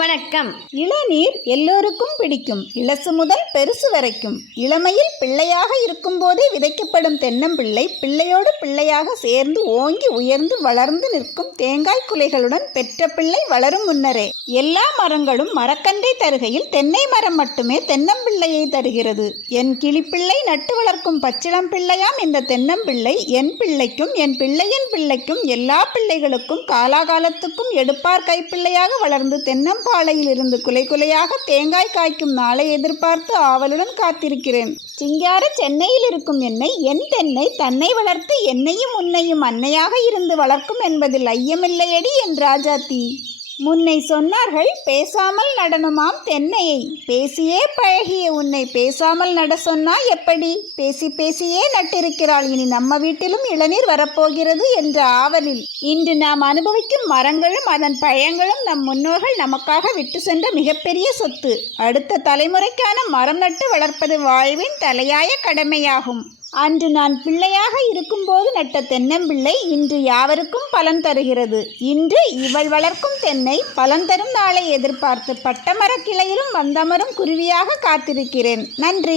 வணக்கம். இளநீர் எல்லோருக்கும் பிடிக்கும். இளசு முதல் பெருசு வரைக்கும். இளமையில் பிள்ளையாக இருக்கும்போதே விதைக்கப்படும் தென்னம்பிள்ளை பிள்ளையோடு பிள்ளையாக சேர்ந்து ஓங்கி உயர்ந்து வளர்ந்து நிற்கும் தேங்காய் குலைகளுடன் பெற்ற பிள்ளை வளரும் முன்னரே. எல்லா மரங்களும் மரக்கன்றை தருகையில் தென்னை மரம் மட்டுமே தென்னம்பிள்ளையை தருகிறது. என் கிளிப்பிள்ளை நட்டு வளர்க்கும் பச்சிளம் பிள்ளையாம் இந்த தென்னம்பிள்ளை. என் பிள்ளைக்கும் என் பிள்ளையின் பிள்ளைக்கும் எல்லா பிள்ளைகளுக்கும் காலாகாலத்துக்கும் எடுப்பார் கைப்பிள்ளையாக வளர்ந்து தென்னம் இருந்து குலை குலையாக தேங்காய் காய்க்கும் நாளை எதிர்பார்த்து ஆவலுடன் காத்திருக்கிறேன். சிங்கார சென்னையில் இருக்கும் என்னை என் தென்னை தன்னை வளர்த்து என்னையும் உன்னையும் அன்னையாக இருந்து வளர்க்கும் என்பதில் ஐயமில்லையடி என் ராஜாத்தி. முன்னை சொன்னார்கள் பேசாமல் நடனமாம் தென்னையை. பேசியே பழகிய உன்னை பேசாமல் நட சொன்னா எப்படி? பேசி பேசியே நட்டிருக்கிறாள். இனி நம்ம வீட்டிலும் இளநீர் வரப்போகிறது என்ற ஆவலில் இன்று நாம் அனுபவிக்கும் மரங்களும் அதன் பழங்களும் நம் முன்னோர்கள் நமக்காக விட்டு சென்ற மிகப்பெரிய சொத்து. அடுத்த தலைமுறைக்கான மரம் நட்டு வளர்ப்பது வாழ்வின் தலையாய கடமையாகும். அன்று நான் பிள்ளையாக இருக்கும்போது நட்ட தென்னம்பிள்ளை இன்று யாவருக்கும் பலன் தருகிறது. இன்று இவள் வளர்க்கும் தென்னை பலன் தரும் நாளை எதிர்பார்த்து பட்டமரக் கிளையிலும் வந்தமரும் குருவியாக காத்திருக்கிறேன். நன்றி.